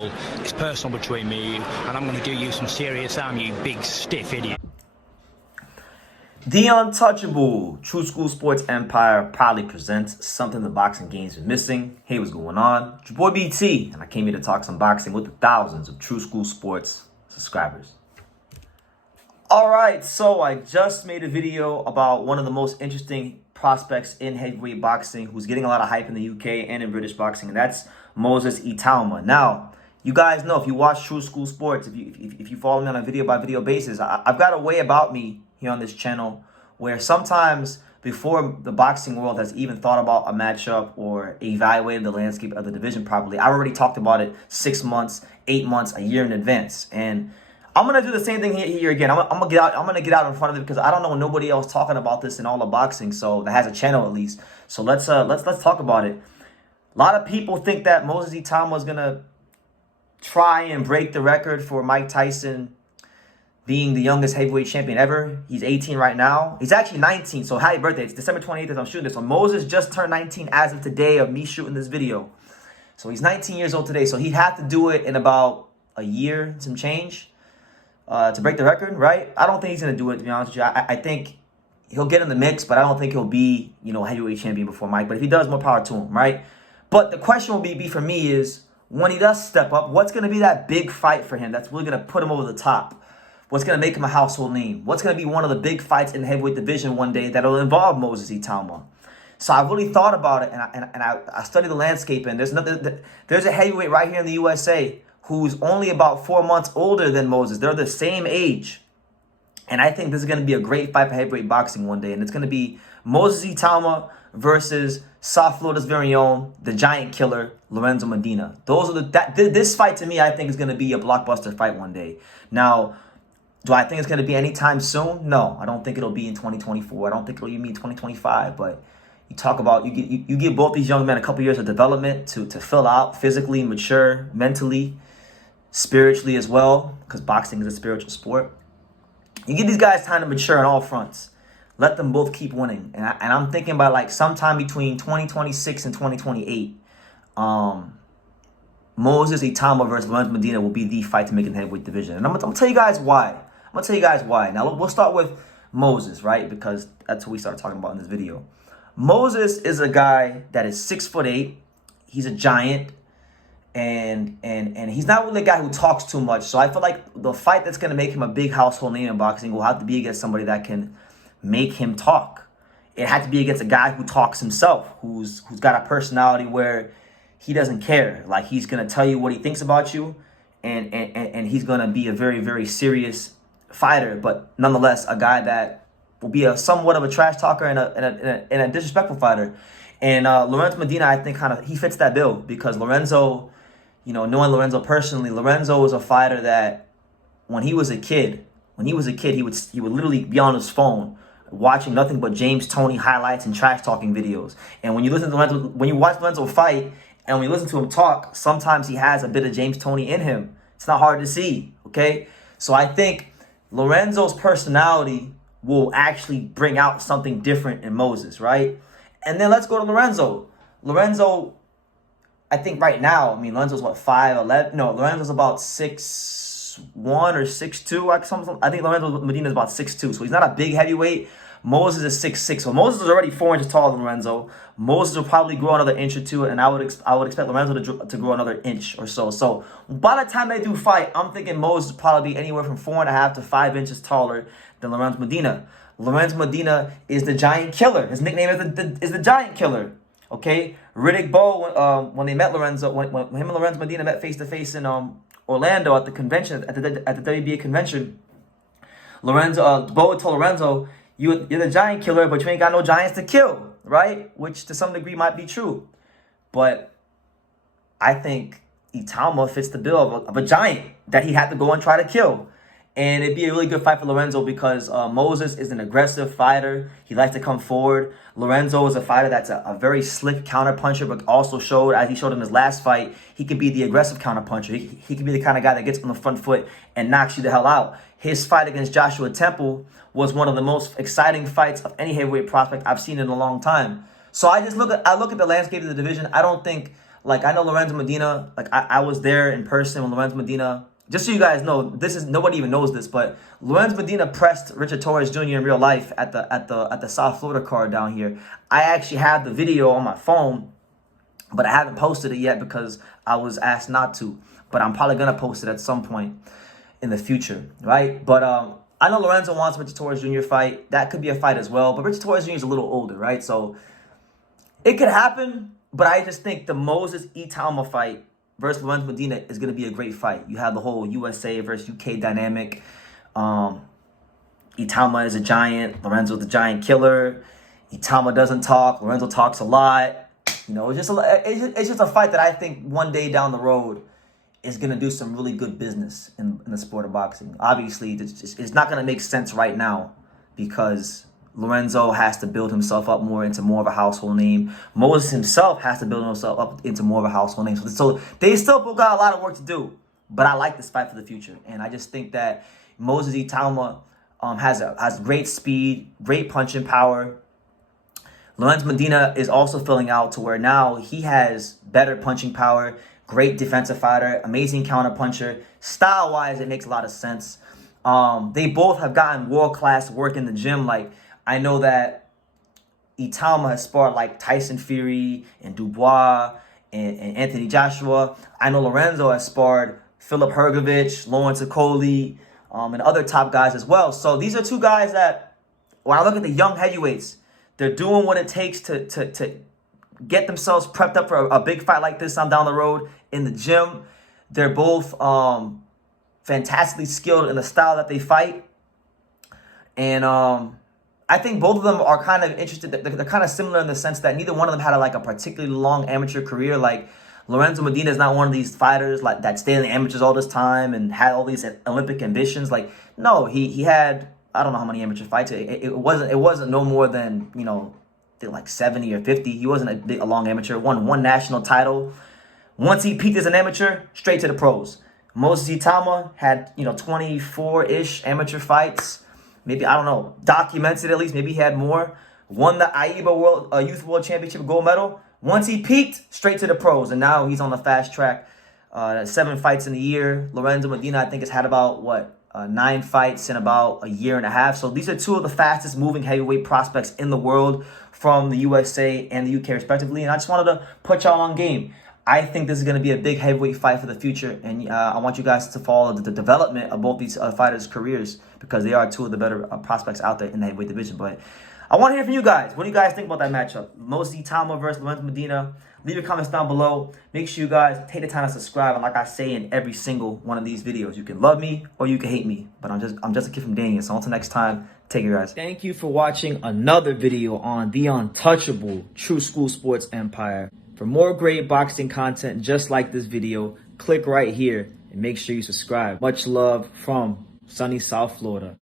It's personal between me and you, and I'm going to do you some serious harm, you big stiff idiot. The Untouchable True School Sports Empire proudly presents something the boxing game's been missing. Hey, what's going on? It's your boy BT, and I came here to talk some boxing with the thousands of True School Sports subscribers. Alright, so I just made a video about one of the most interesting prospects in heavyweight boxing who's getting a lot of hype in the UK and in British boxing, and that's Moses Itauma. Now, you guys know, if you watch True School Sports, if you follow me on a video-by-video basis, I've got a way about me here on this channel where sometimes before the boxing world has even thought about a matchup or evaluated the landscape of the division properly, I already talked about it 6 months, 8 months, a year in advance. And I'm gonna do the same thing here again. I'm gonna get out in front of it because I don't know nobody else talking about this in all of boxing, so that has a channel at least. So let's talk about it. A lot of people think that Moses Itauma is gonna try and break the record for Mike Tyson being the youngest heavyweight champion ever. He's 18 right now. He's actually 19, so happy birthday. It's December 28th as I'm shooting this. So Moses just turned 19 as of today of me shooting this video. So he's 19 years old today. So he'd have to do it in about a year, some change, to break the record, right? I don't think he's going to do it, to be honest with you. I think he'll get in the mix, but I don't think he'll be, heavyweight champion before Mike. But if he does, more power to him, right? But the question will be for me is, when he does step up, what's going to be that big fight for him that's really going to put him over the top? What's going to make him a household name? What's going to be one of the big fights in the heavyweight division one day that'll involve Moses Itauma? So I really thought about it, and I studied the landscape, and there's a heavyweight right here in the USA who's only about 4 months older than Moses. They're the same age. And I think this is going to be a great fight for heavyweight boxing one day, and it's going to be Moses Itauma versus South Florida's very own, the giant killer, Lorenzo Medina. This fight to me, I think, is going to be a blockbuster fight one day. Now, do I think it's going to be anytime soon? No, I don't think it'll be in 2024. I don't think it'll even be in 2025. But you talk about, you give both these young men a couple years of development to fill out, physically, mature, mentally, spiritually as well, because boxing is a spiritual sport. You give these guys time to mature on all fronts. Let them both keep winning. And I'm thinking by like sometime between 2026 and 2028, Moses Itauma versus Lorenzo Medina will be the fight to make in the heavyweight division. And I'm gonna tell you guys why. Now, we'll start with Moses, right? Because that's who we started talking about in this video. Moses is a guy that is 6'8". He's a giant. And he's not really a guy who talks too much. So I feel like the fight that's going to make him a big household name in boxing will have to be against somebody that can make him talk. It had to be against a guy who talks himself, who's got a personality where he doesn't care. Like, he's going to tell you what he thinks about you, and he's going to be a very, very serious fighter, but nonetheless a guy that will be a somewhat of a trash talker and a disrespectful fighter. And Lorenzo Medina, I think, he fits that bill because Lorenzo, knowing Lorenzo personally, Lorenzo was a fighter that when he was a kid, he would literally be on his phone watching nothing but James Toney highlights and trash talking videos. And when you listen to Lorenzo, when you watch Lorenzo fight and when you listen to him talk, sometimes he has a bit of James Toney in him. It's not hard to see, okay? So I think Lorenzo's personality will actually bring out something different in Moses, right? And then let's go to Lorenzo. Lorenzo, I think right now, Lorenzo's what, 5'11"? No, Lorenzo's about 6'1" or 6'2". I think Lorenzo Medina is about 6'2", so he's not a big heavyweight. Moses is 6'6", so Moses is already 4 inches taller than Lorenzo. Moses will probably grow another inch or two, and I would expect Lorenzo to grow another inch or so. So by the time they do fight, I'm thinking Moses will probably be anywhere from 4.5 to 5 inches taller than Lorenzo Medina. Lorenzo Medina is the giant killer. His nickname is the giant killer. Okay, Riddick Bowe, when they met Lorenzo, when him and Lorenzo Medina met face to face in Orlando at the convention, at the WBA convention, Bowe told Lorenzo, you're the giant killer, but you ain't got no giants to kill, right? Which to some degree might be true, but I think Itauma fits the bill of a giant that he had to go and try to kill. And it'd be a really good fight for Lorenzo because Moses is an aggressive fighter. He likes to come forward. Lorenzo is a fighter that's a very slick counterpuncher, but also showed, as he showed in his last fight, he can be the aggressive counterpuncher. He can be the kind of guy that gets on the front foot and knocks you the hell out. His fight against Joshua Temple was one of the most exciting fights of any heavyweight prospect I've seen in a long time. So I look at the landscape of the division. I don't think Like, I know Lorenzo Medina, like, I was there in person when Lorenzo Medina, just so you guys know, nobody even knows this, but Lorenzo Medina pressed Richard Torres Jr. in real life at the South Florida card down here. I actually have the video on my phone, but I haven't posted it yet because I was asked not to. But I'm probably gonna post it at some point in the future, right? But I know Lorenzo wants Richard Torres Jr. fight. That could be a fight as well. But Richard Torres Jr. is a little older, right? So it could happen. But I just think the Moses Itauma fight versus Lorenzo Medina is going to be a great fight. You have the whole USA versus UK dynamic. Itauma is a giant. Lorenzo's the giant killer. Itauma doesn't talk. Lorenzo talks a lot. You know, it's just a fight that I think one day down the road is going to do some really good business in the sport of boxing. Obviously, it's not going to make sense right now because Lorenzo has to build himself up more into more of a household name. Moses himself has to build himself up into more of a household name. So they still got a lot of work to do. But I like this fight for the future. And I just think that Moses Itauma has great speed, great punching power. Lorenzo Medina is also filling out to where now he has better punching power, great defensive fighter, amazing counter puncher. Style-wise, it makes a lot of sense. They both have gotten world-class work in the gym. Like, I know that Itauma has sparred like Tyson Fury and Dubois and Anthony Joshua. I know Lorenzo has sparred Philip Hergovich, Lawrence Okoli, and other top guys as well. So these are two guys that, when I look at the young heavyweights, they're doing what it takes to get themselves prepped up for a big fight like this on down the road in the gym. They're both fantastically skilled in the style that they fight. And I think both of them are kind of interested. They're kind of similar in the sense that neither one of them had a particularly long amateur career. Like, Lorenzo Medina is not one of these fighters like that stayed in the amateurs all this time and had all these Olympic ambitions. Like, no, he had, I don't know how many amateur fights. It wasn't no more than, you know, like 70 or 50. He wasn't a long amateur. Won one national title. Once he peaked as an amateur, straight to the pros. Moses Itauma had, you know, 24-ish amateur fights. Maybe, I don't know, documented at least. Maybe he had more. Won the AIBA Youth World Championship gold medal. Once he peaked, straight to the pros. And now he's on the fast track. 7 fights in a year. Lorenzo Medina, I think, has had about, 9 fights in about a year and a half. So these are two of the fastest moving heavyweight prospects in the world from the USA and the UK respectively. And I just wanted to put y'all on game. I think this is going to be a big heavyweight fight for the future. And I want you guys to follow the development of both these fighters' careers because they are two of the better prospects out there in the heavyweight division. But I want to hear from you guys. What do you guys think about that matchup? Moses Itauma versus Lorenzo Medina. Leave your comments down below. Make sure you guys take the time to subscribe. And like I say in every single one of these videos, you can love me or you can hate me. But I'm just a kid from Daniel. So until next time, take care, guys. Thank you for watching another video on the untouchable True School Sports Empire. For more great boxing content just like this video, click right here and make sure you subscribe. Much love from sunny South Florida.